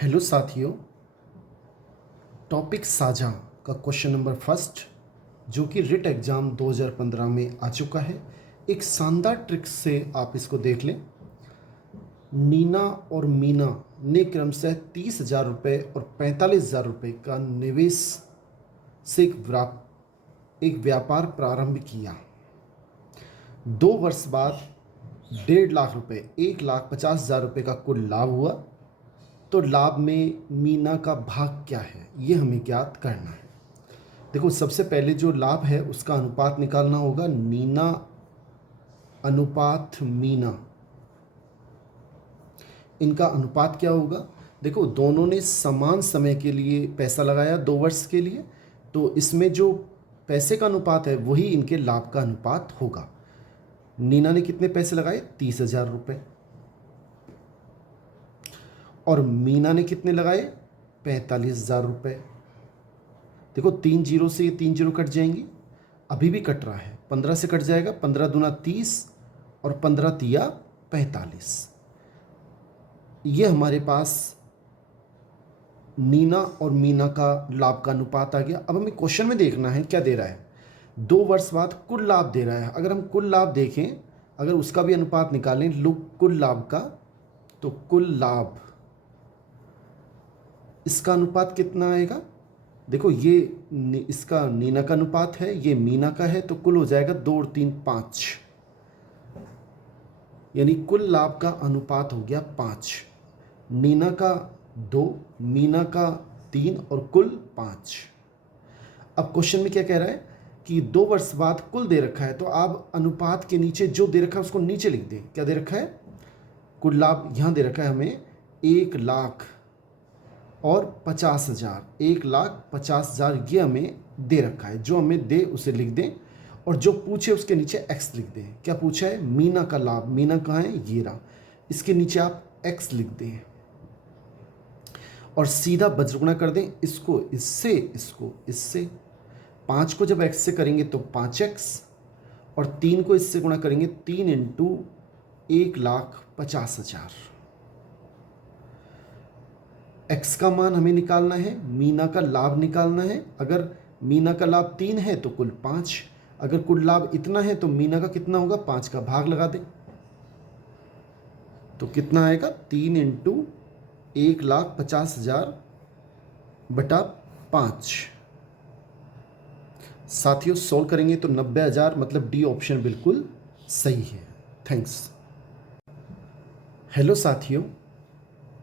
Hello साथियों, topic साझा का क्वेश्चन नंबर फर्स्ट जो कि रिट एग्ज़ाम 2015 में आ चुका है। एक शानदार ट्रिक से आप इसको देख लें। नीना और मीना ने क्रमशः 30,000 रुपये और 45,000 रुपये का निवेश से एक व्यापार प्रारंभ किया। 2 वर्ष बाद 1.5 लाख रुपये 1,50,000 रुपये का कुल लाभ हुआ। तो लाभ में मीना का भाग क्या है, ये हमें ज्ञात करना है। देखो, सबसे पहले जो लाभ है उसका अनुपात निकालना होगा। नीना अनुपात मीना, इनका अनुपात क्या होगा। देखो, दोनों ने समान समय के लिए पैसा लगाया 2 वर्ष के लिए, तो इसमें जो पैसे का अनुपात है वही इनके लाभ का अनुपात होगा। नीना ने कितने पैसे लगाए, 30,000 रुपये, और मीना ने कितने लगाए, 45,000 रुपये। देखो, 3 जीरो से ये 3 जीरो कट जाएंगी, अभी भी कट रहा है, 15 से कट जाएगा, 15 दूना 30 और 15 तिया 45। ये हमारे पास नीना और मीना का लाभ का अनुपात आ गया। अब हमें क्वेश्चन में देखना है क्या दे रहा है। 2 वर्ष बाद कुल लाभ दे रहा है। अगर हम कुल लाभ देखें, अगर उसका भी अनुपात निकालें कुल लाभ का, तो कुल लाभ इसका अनुपात कितना आएगा। देखो, ये इसका नीना का अनुपात है, ये मीना का है, तो कुल हो जाएगा 2 और 3 5, यानी कुल लाभ का अनुपात हो गया 5। नीना का 2, मीना का 3 और कुल 5। अब क्वेश्चन में क्या कह रहा है कि 2 वर्ष बाद कुल दे रखा है, तो आप अनुपात के नीचे जो दे रखा है उसको नीचे लिख दें। क्या दे रखा है, कुल लाभ यहाँ दे रखा है हमें 1,00,000 और 50,000, 1,50,000 ये हमें दे रखा है। जो हमें दे उसे लिख दें, और जो पूछे उसके नीचे एक्स लिख दें। क्या पूछा है, मीना का लाभ, मीना कहाँ है, ये रहा, इसके नीचे आप एक्स लिख दें और सीधा बज्रगुणा कर दें। इसको इससे, इसको इससे। 5 को जब एक्स से करेंगे तो 5x, और 3 को इससे गुणा करेंगे 3 इंटू 1,50,000। एक्स का मान हमें निकालना है, मीना का लाभ निकालना है। अगर मीना का लाभ 3 है तो कुल 5, अगर कुल लाभ इतना है तो मीना का कितना होगा, 5 का भाग लगा दें, तो कितना आएगा, 3 इंटू 1,50,000 बटा 5। साथियों, सोल्व करेंगे तो 90,000, मतलब डी ऑप्शन बिल्कुल सही है। थैंक्स। हेलो साथियों,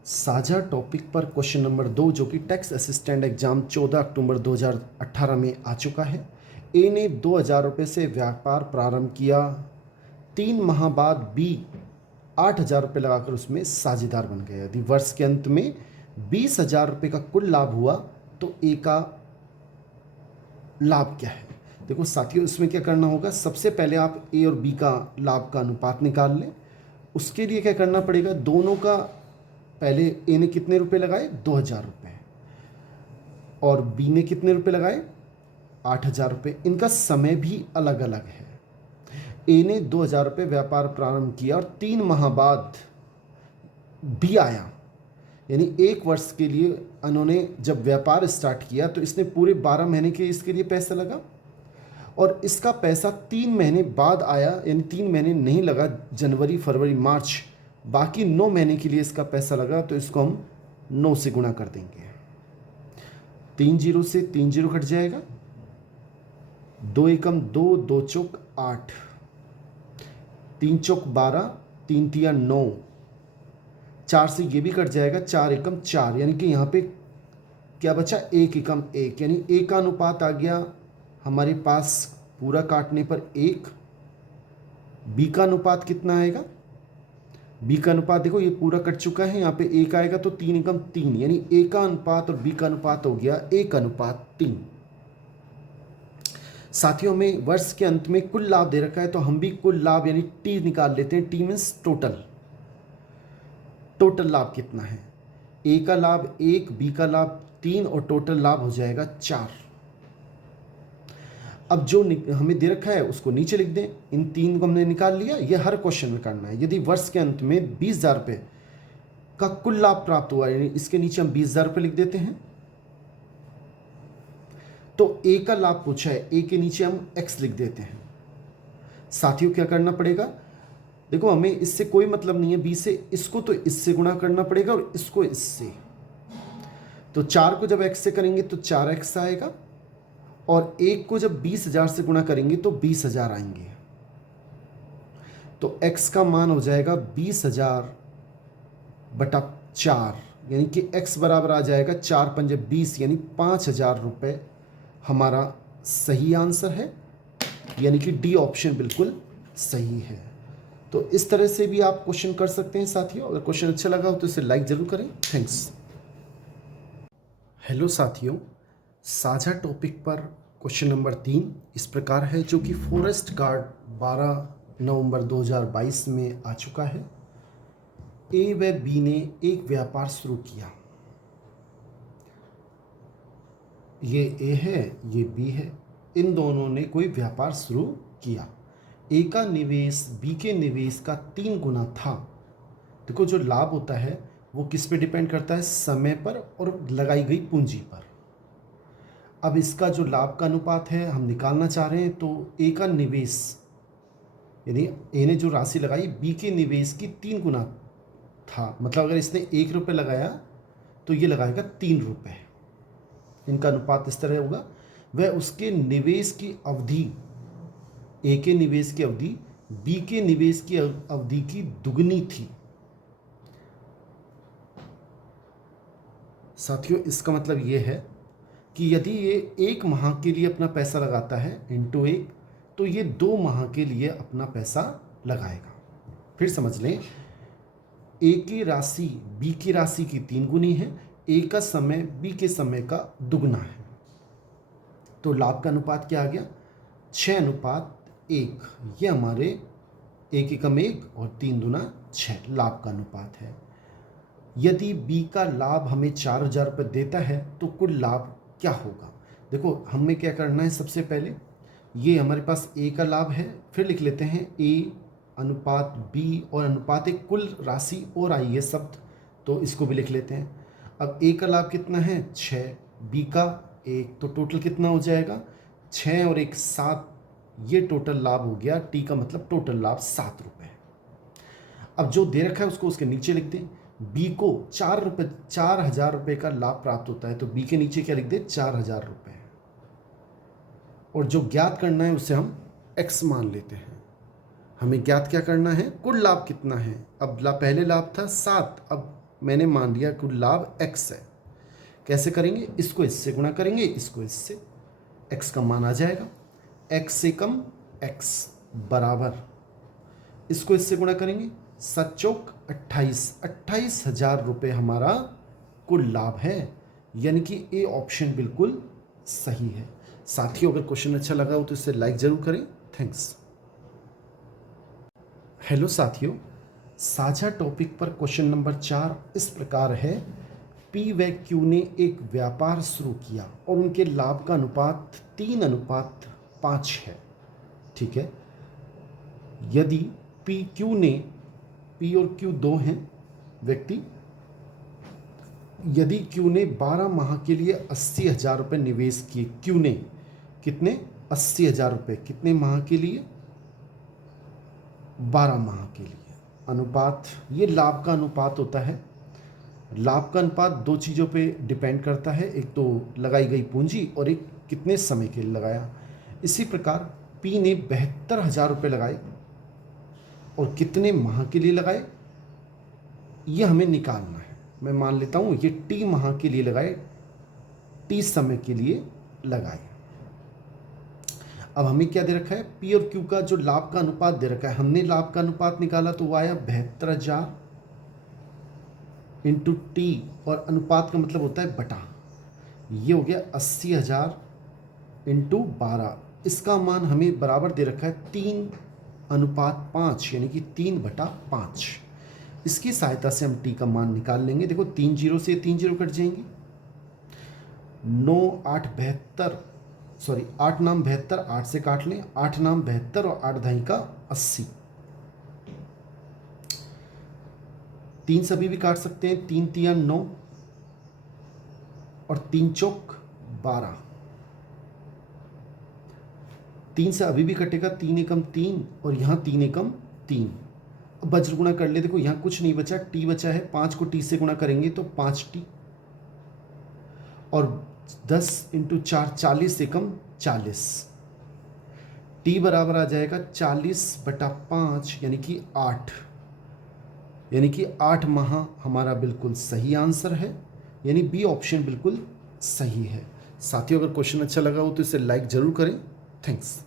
साझा टॉपिक पर क्वेश्चन नंबर 2 जो कि टैक्स असिस्टेंट एग्जाम 14 अक्टूबर 2018 में आ चुका है। ए ने 2,000 रुपये से व्यापार प्रारंभ किया। 3 माह बाद बी 8,000 रुपये लगाकर उसमें साझेदार बन गया। यदि वर्ष के अंत में 20,000 रुपये का कुल लाभ हुआ तो ए का लाभ क्या है। देखो साथियों, इसमें क्या करना होगा, सबसे पहले आप ए और बी का लाभ का अनुपात निकाल लें। उसके लिए क्या करना पड़ेगा, दोनों का पहले ए ने कितने रुपए लगाए, 2,000 रुपये, और बी ने कितने रुपए लगाए, 8,000 रुपये। इनका समय भी अलग अलग है। ए ने 2,000 रुपये व्यापार प्रारंभ किया और 3 माह बाद बी आया, यानी 1 वर्ष के लिए उन्होंने जब व्यापार स्टार्ट किया तो इसने पूरे 12 महीने के इसके लिए पैसा लगा, और इसका पैसा 3 महीने बाद आया, यानी 3 महीने नहीं लगा, जनवरी फरवरी मार्च, बाकी 9 महीने के लिए इसका पैसा लगा। तो इसको हम 9 से गुणा कर देंगे। 3 जीरो से 3 जीरो कट जाएगा, 2 एकम 2, 2 चौक 8, 3 चौक 12, 3 तिया 9, 4 से ये भी कट जाएगा, 4 एकम 4, यानी कि यहाँ पे क्या बचा, 1 एकम 1, यानी ए का अनुपात आ गया हमारे पास पूरा काटने पर 1। बी का अनुपात कितना आएगा, बी का अनुपात देखो ये पूरा कट चुका है, यहाँ पे 1 आएगा तो 3 एकम 3, यानी ए का अनुपात और बी का अनुपात हो गया 1:3। साथियों, में वर्ष के अंत में कुल लाभ दे रखा है, तो हम भी कुल लाभ यानी टी निकाल लेते हैं। T means total. टोटल लाभ कितना है, ए का लाभ 1, बी का लाभ 3 और टोटल लाभ हो जाएगा 4। अब जो हमें दे रखा है उसको नीचे लिख दें। इन 3 को हमने निकाल लिया। ये हर क्वेश्चन में करना है। यदि वर्ष के अंत में 20,000 रुपये का कुल लाभ प्राप्त हुआ, यानी इसके नीचे हम 20,000 रुपये लिख देते हैं। तो ए का लाभ पूछा है, ए के नीचे हम एक्स लिख देते हैं। साथियों क्या करना पड़ेगा, देखो हमें इससे कोई मतलब नहीं है, बी से इसको तो इससे गुणा करना पड़ेगा और इसको इससे। तो 4 को जब x से करेंगे तो 4x आएगा, और 1 को जब 20,000 से गुणा करेंगे तो 20,000 आएंगे। तो x का मान हो जाएगा 20,000 बटा 4, यानी कि x बराबर आ जाएगा 4 पंजे 20, यानी 5,000 रुपये हमारा सही आंसर है, यानी कि डी ऑप्शन बिल्कुल सही है। तो इस तरह से भी आप क्वेश्चन कर सकते हैं साथियों। अगर क्वेश्चन अच्छा लगा हो तो इसे लाइक ज़रूर करें। थैंक्स। हेलो साथियों, साझा टॉपिक पर क्वेश्चन नंबर 3 इस प्रकार है, जो कि फॉरेस्ट गार्ड 12 नवंबर 2022 में आ चुका है। ए व बी ने एक व्यापार शुरू किया। ये ए है, ये बी है, इन दोनों ने कोई व्यापार शुरू किया। ए का निवेश बी के निवेश का 3 गुना था। देखो जो लाभ होता है वो किस पे डिपेंड करता है, समय पर और लगाई गई पूंजी पर। अब इसका जो लाभ का अनुपात है हम निकालना चाह रहे हैं, तो ए का निवेश यानी ए ने जो राशि लगाई बी के निवेश की 3 गुना था। मतलब अगर इसने 1 रुपये लगाया तो ये लगाएगा 3 रुपये। इनका अनुपात इस तरह होगा। वह उसके निवेश की अवधि, ए के निवेश की अवधि बी के निवेश की अवधि की दुगनी थी। साथियों इसका मतलब ये है कि यदि ये 1 माह के लिए अपना पैसा लगाता है इंटू 1, तो ये 2 माह के लिए अपना पैसा लगाएगा। फिर समझ लें, ए की राशि बी की राशि की 3 गुनी है, ए का समय बी के समय का दुगना है। तो लाभ का अनुपात क्या आ गया, 6:1। ये हमारे 1 एकम 1 और 3 दूना 6 लाभ का अनुपात है। यदि बी का लाभ हमें 4,000 रुपये देता है तो कुल लाभ क्या होगा। देखो हमें क्या करना है, सबसे पहले ये हमारे पास ए का लाभ है, फिर लिख लेते हैं ए अनुपात बी, और अनुपात एक कुल राशि और आई है शब्द, तो इसको भी लिख लेते हैं। अब ए का लाभ कितना है 6, बी का 1, तो टोटल कितना हो जाएगा 6 और 1 7, ये टोटल लाभ हो गया। टी का मतलब टोटल लाभ 7 रुपये। अब जो दे रखा है उसको उसके नीचे लिख दें। बी को 4,000 रुपये का लाभ प्राप्त होता है, तो बी के नीचे क्या लिख दें 4,000 रुपये, और जो ज्ञात करना है उसे हम x मान लेते हैं। हमें ज्ञात क्या करना है, कुल लाभ कितना है। अब पहले लाभ था 7, अब मैंने मान लिया कुल लाभ x है। कैसे करेंगे, इसको इससे गुणा करेंगे, इसको इससे, x का मान आ जाएगा x से कम x बराबर, इसको इससे गुणा करेंगे 7 चौक 28, 28,000 रुपये हमारा कुल लाभ है, यानी कि ए ऑप्शन बिल्कुल सही है। साथियों अगर क्वेश्चन अच्छा लगा हो तो इसे लाइक ज़रूर करें। थैंक्स। हेलो साथियों, साझा टॉपिक पर क्वेश्चन नंबर 4 इस प्रकार है, पी व क्यू ने एक व्यापार शुरू किया और उनके लाभ का अनुपात 3:5 है। ठीक है, यदि पी और क्यू 2 हैं व्यक्ति, यदि क्यू ने 12 माह के लिए 80,000 रुपये निवेश किए, क्यू ने कितने 80,000 रुपये, कितने माह के लिए 12 माह के लिए। अनुपात, ये लाभ का अनुपात होता है। लाभ का अनुपात 2 चीज़ों पे डिपेंड करता है, एक तो लगाई गई पूंजी और एक कितने समय के लिए लगाया। इसी प्रकार पी ने 72,000 रुपये लगाए और कितने माह के लिए लगाए ये हमें निकालना है। मैं मान लेता हूँ ये टी माह के लिए लगाए, टी समय के लिए लगाए। अब हमें क्या दे रखा है, पी और क्यू का जो लाभ का अनुपात दे रखा है, हमने लाभ का अनुपात निकाला तो वो आया 72,000 इंटू टी, और अनुपात का मतलब होता है बटा, ये हो गया 80,000 इंटू 12। इसका मान हमें बराबर दे रखा है 3:5, यानी कि 3/5। इसकी सहायता से हम टी का मान निकाल लेंगे। देखो 3 जीरो से 3 जीरो कट जाएंगे, 9 8 72, सॉरी 8 नाम 72, 8 से काट लें, 8 नाम 72 और 8 धाई का 80। 3 से अभी भी काट सकते हैं, 3 तिया 9 और 3 चौक 12। 3 से अभी भी कटेगा, 3 एकम 3 और यहाँ 3 एकम 3। अब वज्र गुणा कर ले, देखो यहाँ कुछ नहीं बचा, टी बचा है, 5 को टी से गुणा करेंगे तो 5t और 10 × 4 40 एकम 40। टी बराबर आ जाएगा 40/5 यानी कि 8, यानी कि 8 माह हमारा बिल्कुल सही आंसर है, यानी बी ऑप्शन बिल्कुल सही है। साथियों, अगर क्वेश्चन अच्छा लगा हो तो इसे लाइक ज़रूर करें। थैंक्स।